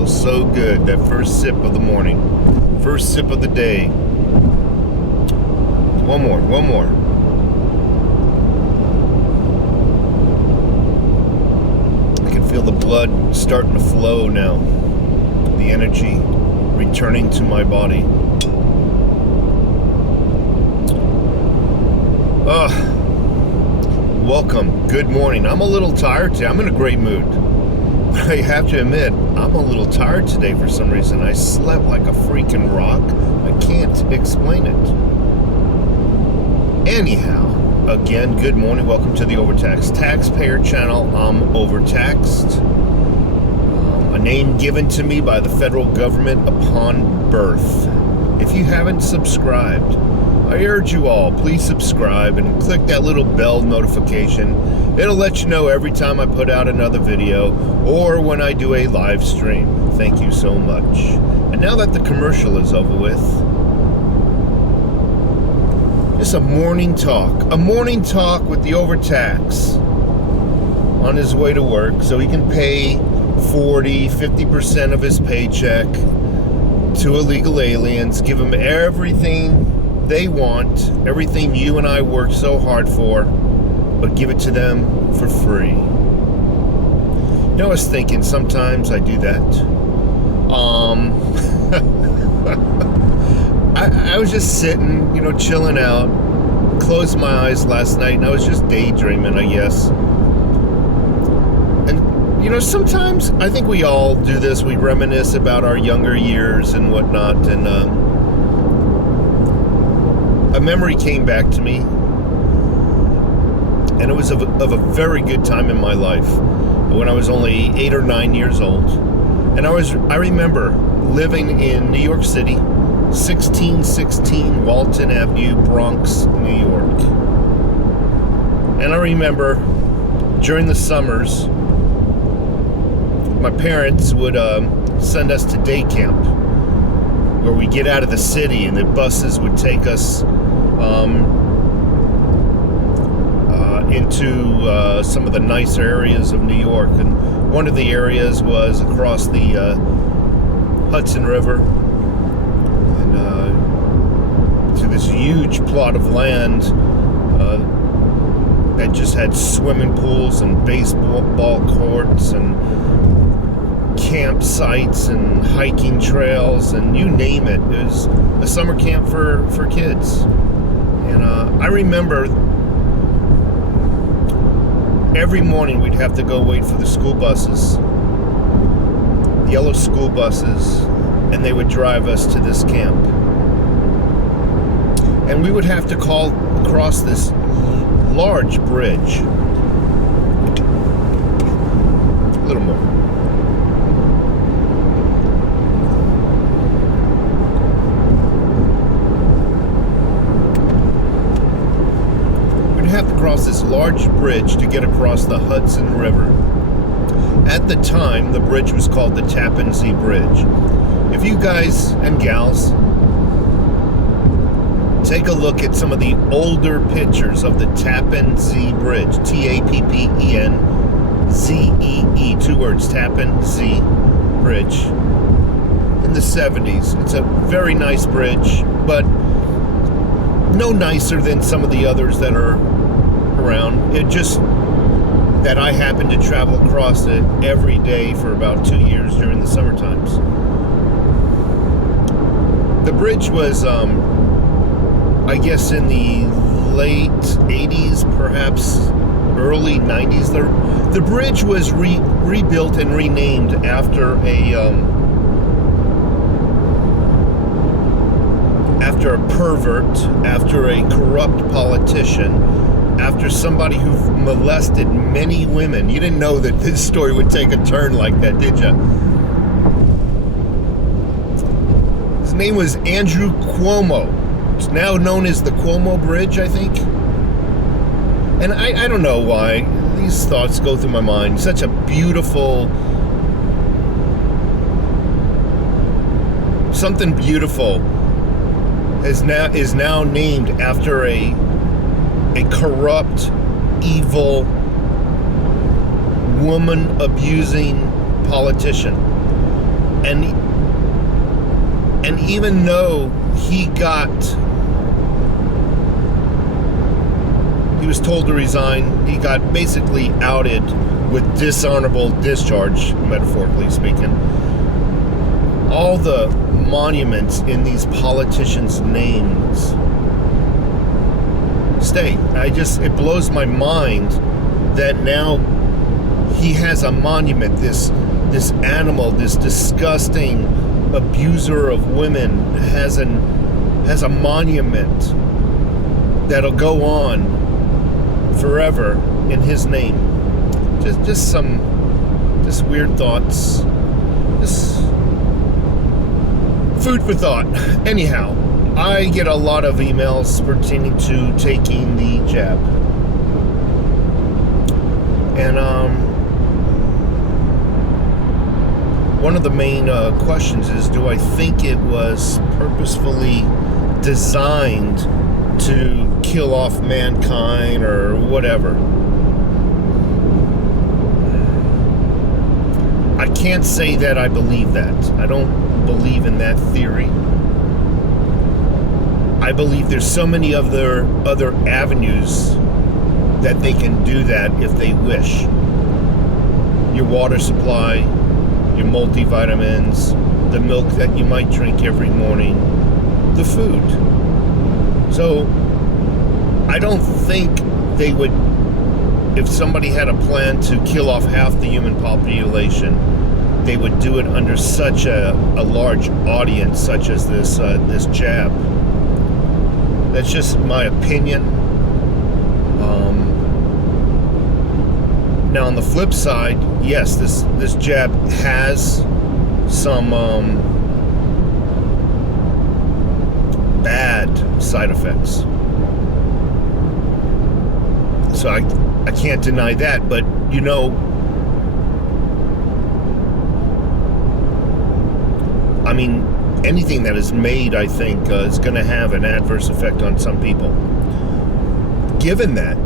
feels so good, that first sip of the morning, first sip of the day. One more. I can feel the blood starting to flow now. The energy returning to my body. Welcome. Good morning. I'm a little tired today. I'm in a great mood. But I have to admit, I'm a little tired today for some reason. I slept like a freaking rock. I can't explain it. Anyhow, again, good morning. Welcome to the Overtaxed Taxpayer channel. I'm overtaxed. A name given to me by the federal government upon birth. If you haven't subscribed, I urge you all, please subscribe and click that little bell notification. It'll let you know every time I put out another video or when I do a live stream. Thank you so much. And now that the commercial is over with, just a morning talk with the overtax on his way to work so he can pay 40-50% of his paycheck to illegal aliens, give them everything they want, everything you and I worked so hard for, but give it to them for free. You know, I was thinking sometimes I do that. I was just sitting, chilling out, closed my eyes last night, and I was just daydreaming, I guess. And, sometimes I think we all do this. We reminisce about our younger years and whatnot, and a memory came back to me, and it was of a very good time in my life when I was only 8 or 9 years old. And I remember living in New York City, 1616 Walton Avenue, Bronx, New York. And I remember during the summers, my parents would send us to day camp, where we get out of the city and the buses would take us into some of the nicer areas of New York. And one of the areas was across the Hudson River, and to this huge plot of land that just had swimming pools and baseball courts and campsites and hiking trails and you name it. It was a summer camp for kids. And I remember every morning we'd have to go wait for the school buses, yellow school buses, and they would drive us to this camp. And we would have to cross this large bridge. A little more. Have to cross this large bridge to get across the Hudson River. At the time, the bridge was called the Tappan Zee Bridge. If you guys and gals take a look at some of the older pictures of the Tappan Zee Bridge, T-A-P-P-E-N-Z-E-E, 2 words, Tappan Zee Bridge, in the 70s. It's a very nice bridge, but no nicer than some of the others that are around. It just that I happened to travel across it every day for about 2 years during the summer times. The bridge was, I guess, in the late 80s, perhaps early 90s. The bridge was rebuilt and renamed after a pervert, after a corrupt politician, after somebody who molested many women. You didn't know that this story would take a turn like that, did you? His name was Andrew Cuomo. It's now known as the Cuomo Bridge, I think. And I don't know why these thoughts go through my mind. Such a beautiful, something beautiful is now named after a corrupt, evil, woman-abusing politician. And even though he was told to resign, he got basically outed with dishonorable discharge, metaphorically speaking. All the monuments in these politicians' names stay. It blows my mind that now he has a monument, this animal, this disgusting abuser of women has a monument that'll go on forever in his name. Just weird thoughts. Just food for thought. Anyhow, I get a lot of emails pertaining to taking the jab. And one of the main questions is, do I think it was purposefully designed to kill off mankind or whatever? I can't say that I believe that. I don't believe in that theory. I believe there's so many other avenues that they can do that if they wish. Your water supply, your multivitamins, the milk that you might drink every morning, the food. So I don't think they would, if somebody had a plan to kill off half the human population, they would do it under such a large audience, such as this jab. That's just my opinion. Now on the flip side, yes, this jab has some bad side effects. So I can't deny that, but you know, I mean, anything that is made, I think, is going to have an adverse effect on some people. Given that,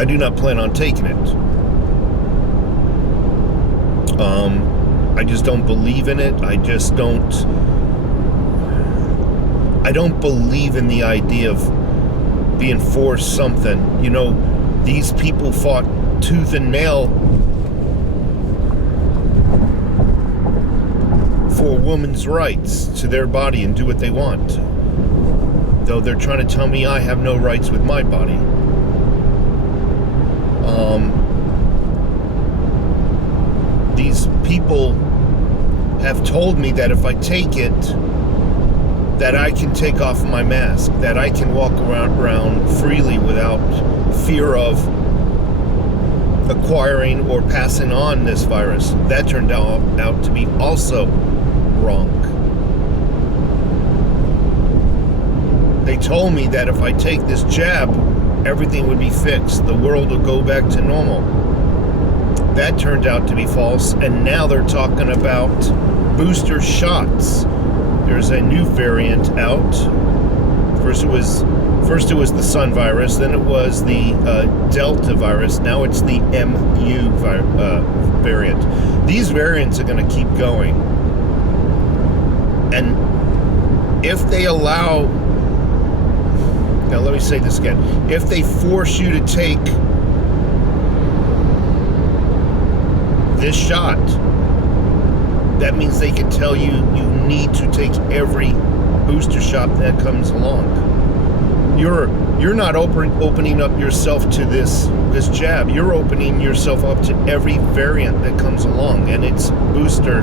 I do not plan on taking it. I just don't believe in it. I don't believe in the idea of being forced something. You know, these people fought tooth and nail for a woman's rights to their body and do what they want. Though they're trying to tell me I have no rights with my body. These people have told me that if I take it, that I can take off my mask, that I can walk around freely without fear of acquiring or passing on this virus. That turned out to be also wrong. They told me that if I take this jab, everything would be fixed. The world would go back to normal. That turned out to be false, and now they're talking about booster shots. There's a new variant out. First it was the Sun virus, then it was the Delta virus. Now it's the MU variant. These variants are going to keep going. And if they allow, now let me say this again, if they force you to take this shot, that means they can tell you need to take every booster shot that comes along. You're not opening up yourself to this jab. You're opening yourself up to every variant that comes along, and it's booster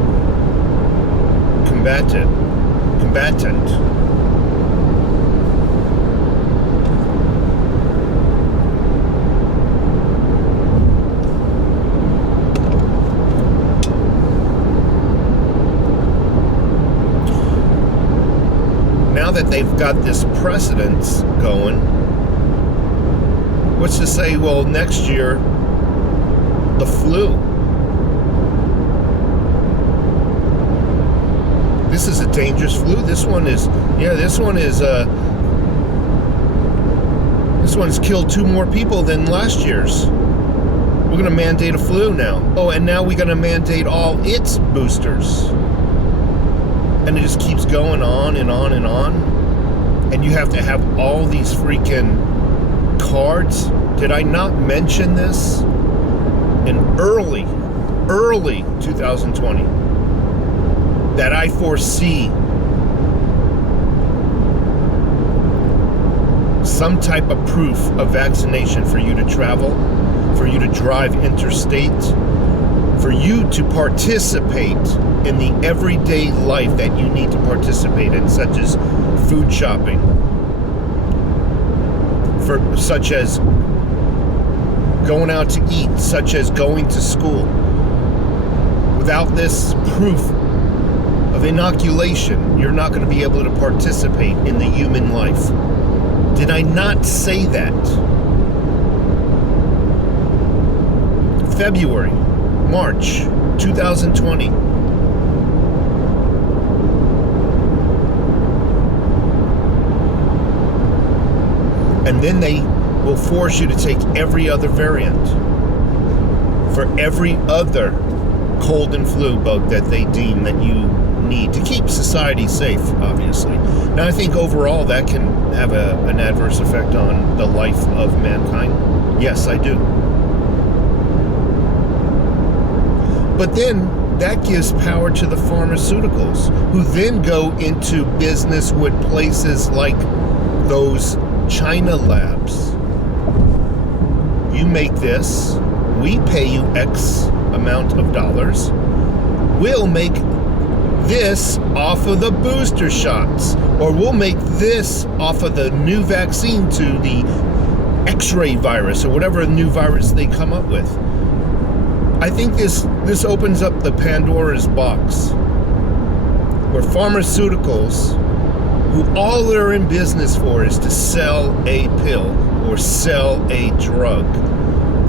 combatant. Now that they've got this precedence going, what's to say, well, next year, the flu. This is a dangerous flu. This one's killed 2 more people than last year's. We're going to mandate a flu now. Oh, and now we're going to mandate all its boosters. And it just keeps going on and on and on. And you have to have all these freaking cards. Did I not mention this in early 2020? That I foresee some type of proof of vaccination for you to travel, for you to drive interstate, for you to participate in the everyday life that you need to participate in, such as food shopping, such as going out to eat, such as going to school. Without this proof of inoculation, you're not going to be able to participate in the human life. Did I not say that? February, March 2020. And then they will force you to take every other variant for every other cold and flu bug that they deem that you need to keep society safe, obviously. Now, I think overall that can have an adverse effect on the life of mankind. Yes, I do. But then that gives power to the pharmaceuticals, who then go into business with places like those China labs. You make this, we pay you X amount of dollars, we'll make this off of the booster shots, or we'll make this off of the new vaccine to the X-ray virus or whatever new virus they come up with. I think this opens up the Pandora's box, where pharmaceuticals, who all they're in business for is to sell a pill or sell a drug,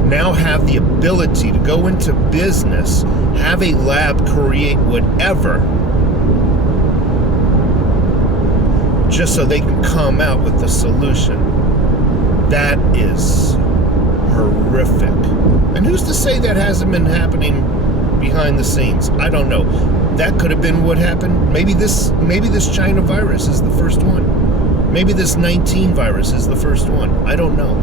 now have the ability to go into business, have a lab create whatever, just so they can come out with the solution. That is horrific. And who's to say that hasn't been happening behind the scenes? I don't know. That could have been what happened. Maybe this China virus is the first one. Maybe this 19 virus is the first one. I don't know.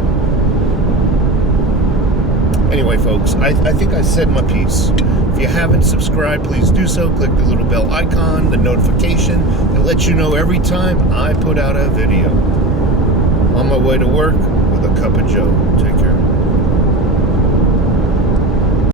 Anyway, folks, I think I said my piece. If you haven't subscribed, please do so. Click the little bell icon, the notification that lets you know every time I put out a video. On my way to work with a cup of joe. Take care.